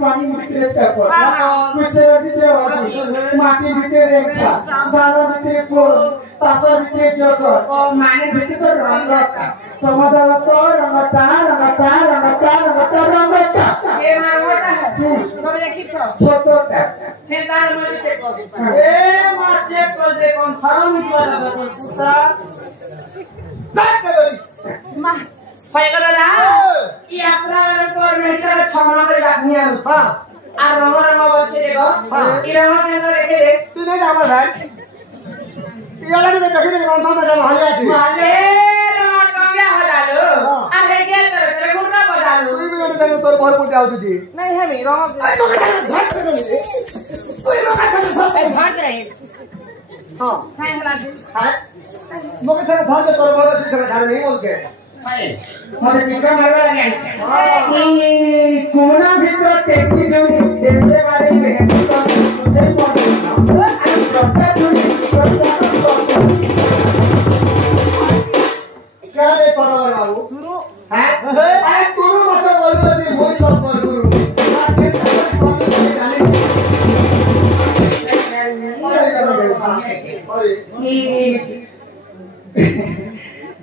पानी ভিতরে চাপা কুশের ভিতরে মাটি ভিতরে রেখা দানা ভিতরে ফুল তাসা ভিতরে জগৎ মানে ভিতরে রঙটা তোমাদের তো রঙটা রঙটা রঙটা রঙটা রঙটা এ রঙটা তুমি দেখিছো ছোটটা হে তার মানে চেক করো এ মা চেক করে কোন ফার্ম নিচে পুতা বাক করে মা হয়ে গেল না কি আপনার কোর মেটার ছমনা করে রাখনি আর আর রঙ বলছে দেখো এই রঙ কেন রেখে দে তুই নেই আমার ভাই তুই অলরেডি দেখে দে কোন মামা জানা হয়ে আছে মালে রঙ টঙ্গা হলালো আর রে কে করে গুড়কা বজালো তুই বিয়ে করে তোর বড় পুটি আউছি नहीं है मी रंग भाग रहे हां नहीं हला दे हां मोके से भाग तोर बड़ पुटी से झाड़ नहीं बोल के मते टिका मारवा लगे ई कोना भीतर टेकी जोनी टेंसे मारे रे तो तुझे पड़े आ छोटा जोनी छोटा छोटा क्या रे सरवर बाबू गुरु हां अरे गुरु मत बोलतो जी मोई सब गुरु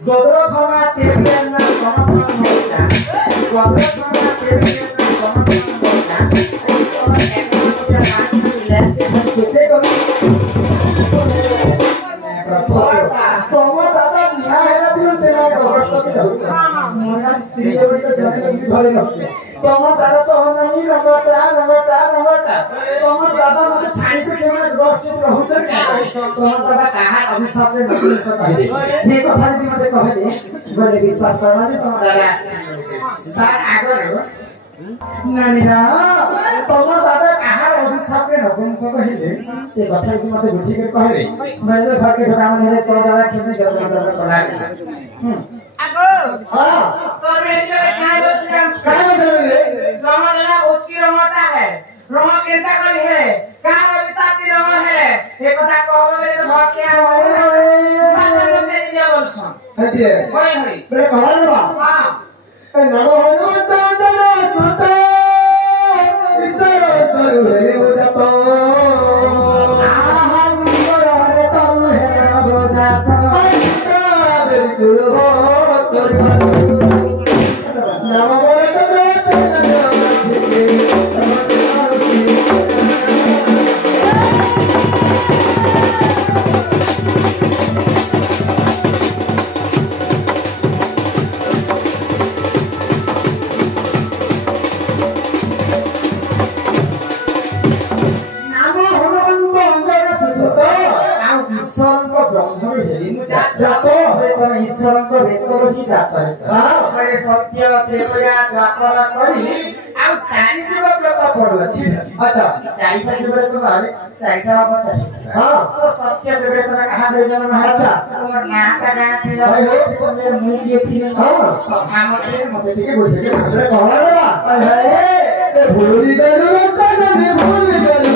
गोदरो खाना तेरे ना समझ में आता गोदरो खाना तेरे ना समझ में आता और एक मुझे रात में मिला से हम कितने कभी तो दादा निया है ना दिल से मैं गोदरो को जाऊँ मोरा स्त्री है तो जाने की भले लगते तो दादा तो नहीं रंगटा तो दादा मुझे छाई से मैं गोष्ठ रहूँ तो दादा कहाँ अभी सब में नहीं सकते से कथा यदि मते कहले बोले विश्वास करना जे तुम दादा तार आगर नानी ना तुम दादा कहाँ अभी सब में नपुंसक कहले से कथा यदि मते बुझी के कहले मैं तो घर के ठकाना नहीं तो दादा खेने जब दादा बना आगो हां तो मेरे क्या करे रंगला उसकी रंगता है रंग केता करी है कहां अभी साथी रंग है एक कथा कहबे मेरे तो भाग क्या बात लोग तेरी ले बोलछन हदिए होय होय बे कहल बा हां ए नमो हनुमत सुत ईश्वर स्वरूप रे उदतो आहम रे तम है भोजात गुरु करिबा नमो ईश्वर को रेको ही जाता है हां मैं सत्य त्रेतया द्वापर करी आ चारि जीव व्रत पड़ल अछि अच्छा चारिटा जीव व्रत माने चारिटा बता हां तो सत्य जगह तना कहां दे जन महाराजा तोर नाटा गाना थे भाई हो समय मुई व्यक्ति ने हां सभा मते मते ठीक बोल के हमरे कहला रे बा ए भूली गलु सनने भूल गलु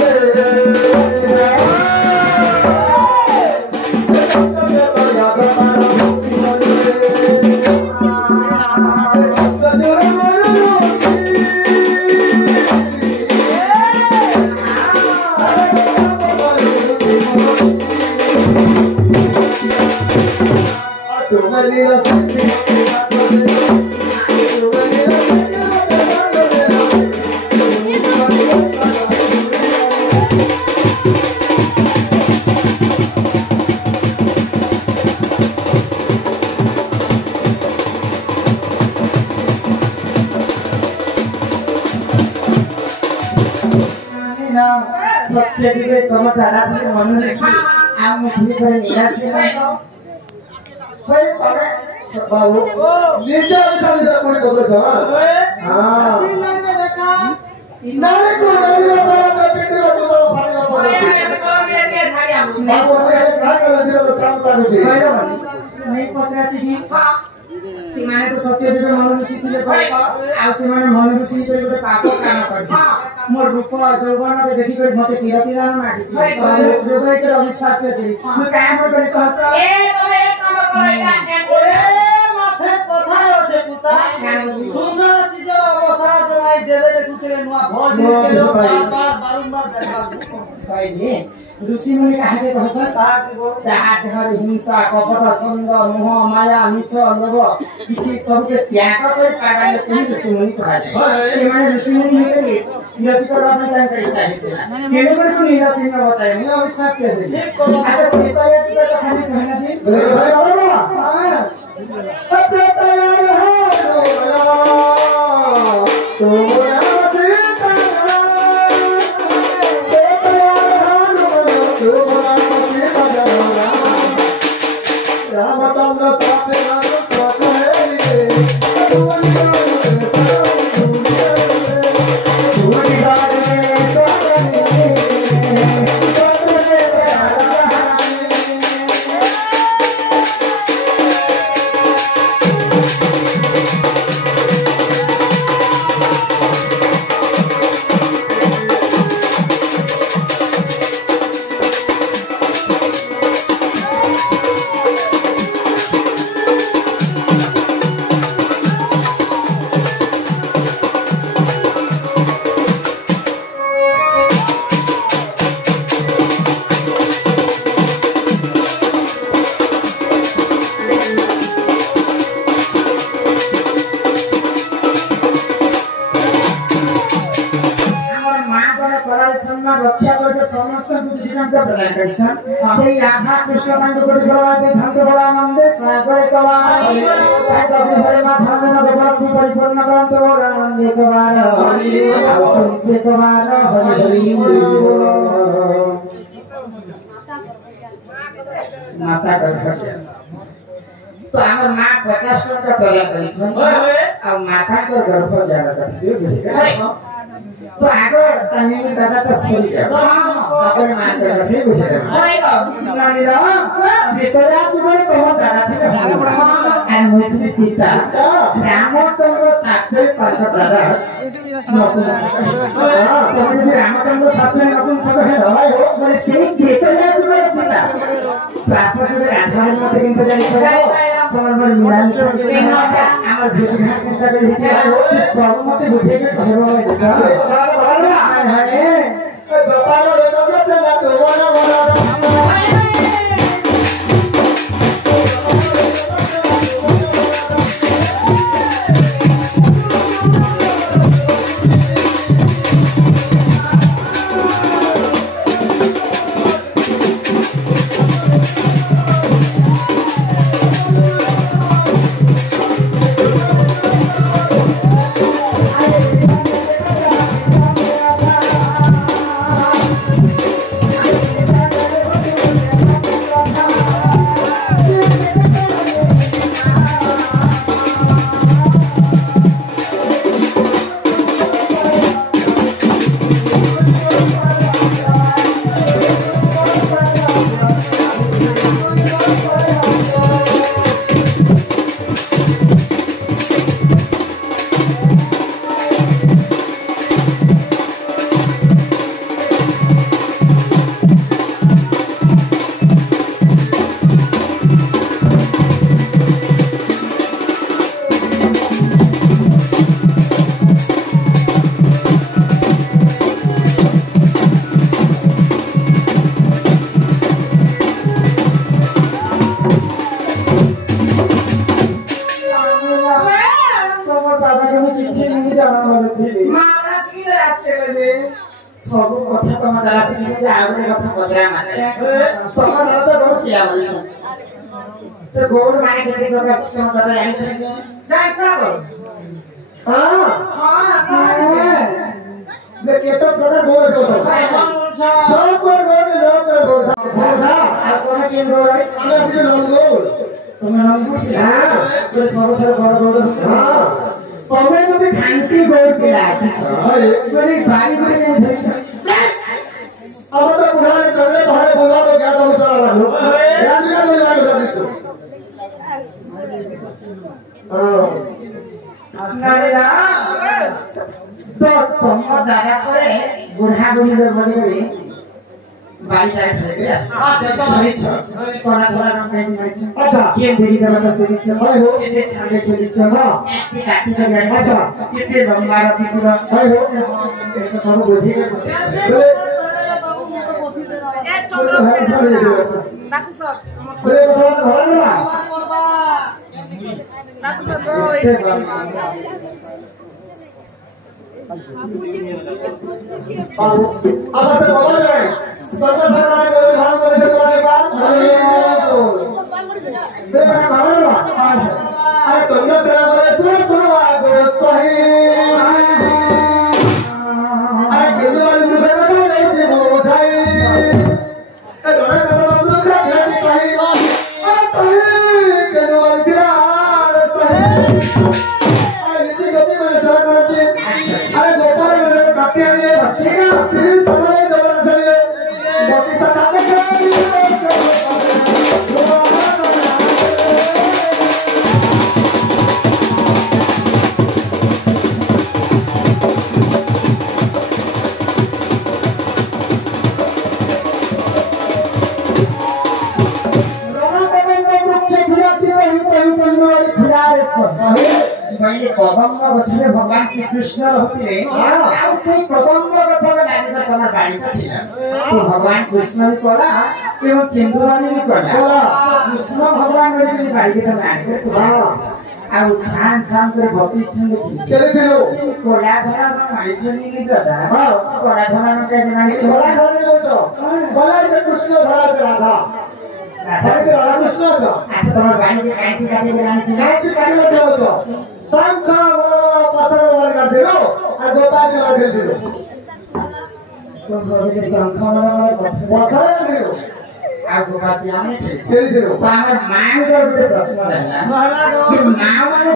सत्य के समाचार के मन में आ मुझे पर निराश है भाई तने बाबू निजा निजा कोई को तो हां नारे को नारे वाला पीछे को तो फाड़ना पड़ेगा मैं बोले का कर तो सामता नहीं पचाती की सीमाने तो सत्य जगह मन सीखले आ सीमाने मन सीखले गोटे पाप काम कर मोर रूप जौवन के देखि के मते पीरा पीरा माटी जो भाई के अभिशाप के दी मैं काम कर कहता ए तबे एक काम करे ए माथे कथा আছে পুতা সুন্দর সিজা অবসর জনাই জেলে चले नुआ भोज के लोग बार बारंबार भाई जी ऋषि मुनि कहाके कहछन् जहाँ देहर हिंसा कपट छन्द मोह माया मिछ लोभ किछि सबके त्याग गरी पाडाले पनि ऋषि मुनि कहछन् ସେମାନେ ऋषि मुनि हेतु यति गर्न जानकारी चाहिए केले पनि कुनै ऋषि न बताए म अवश्य के दे आज प्रेतया चिका कहानी कहना दि रक्षा करके समस्त बुद्धिमान को प्रदान करछन सेई राधा कृष्ण तांको कोरि भगवान धन्य बड़ा आनंद सागर कवार ताको हरे मा धन भगवान को परिपूर्ण करंत और आनंद कवार हरि से कवार हरि हरि माता कर तो हमर मां 50 टका प्रदान करछन और माता को गर्भ ज्यादा करथियो बुझिका तो आगो तमिल दादा का सोरी जा अपन मान कर थे बुझे ओएगा नानी रा बेतरा चुबड़े तो दादा थे एंड मोथि सीता रामचंद्र साथे पास दादा रामचंद्र साथे नपुन सब है भाई हो माने सेही बेतरा चुबड़े सीता प्रापस में आधार मत किंतु जानि पड़ो तमर मन मिलान से हमर भेट घाट के सब है सब मत बुझे के कहबो में देखा सब कथा तम दादा से जे आउने कथा पत्रा माने तम दादा तो बहुत किया बोले तो गोड़ माने के प्रकार तम दादा जानि छ जाय छ हां ले के तो प्रकार गोड़ को सब को गोड़ लोग कर बोधा बोधा आ कोन के गोड़ है आने से गोड़ तुम रंगू हां तो सब से बड़ गोड़ हां तमे तो खांटी गोड़ के आछि छ माने बारी में धरि छ अब तो बुढ़ाने करे भाड़े बोला तो क्या तो उतार लो याद ना तो याद कर दो नारे ना तो तुम दादा करे बुढ़ा बुढ़ी रे बड़ी बड़ी बारी टाइप है क्या हां देखो कोना थोड़ा नाम कहीं नहीं अच्छा ये देरी का मतलब से बीच में हो ये छाले के बीच में हां एक काटी का गाड़ी अच्छा कितने लंबा रखी पूरा है हो तो सब बुझी गए ए चंद्र डाकू सर बोले भगवान भगवान डाकू सर अब से भगवान है सर्व सर्वनाय बोले धाम करे से तुम्हारे पास देख भगवान अरे तुमने तेरा बोले सुनो आगो सही अरे गिरने वाली दूसरे का नहीं थी वो उठाई अरे दोनों का बाबू का नहीं सही अरे सही गिरने वाली प्यार सही अरे नीति गति में सर करती अरे गोपाल मेरे काटे आने ठीक है श्री समय जबरन से बाकी सताते क्या पहले कदम गछरे भगवान श्री कृष्ण होतिले आ से कदम गछरे लागि तमर बाणी थिला तो भगवान कृष्ण भी कला एवं केन्द्रवाणी भी कला कृष्ण भगवान रे बाणी के लागि हां आ छान छान करे भक्ति सिंह केले दिलो कोला धरा मारी छनी नि दादा हां कोला धरा न के मारी कोला धरा लो तो कोला के कृष्ण धरा के राधा राधा के राधा कृष्ण तो अच्छा तमर बाणी के काटी काटी बनानी थी काटी काटी लो तो शंख पत्थर वाले कर दिलो और गोपाल के लगे दिलो तो भगवान शंख वाला पत्थर दिलो आ गोपाल आने थे खेल दिलो तो हमर मां को प्रश्न रहला महला कि मां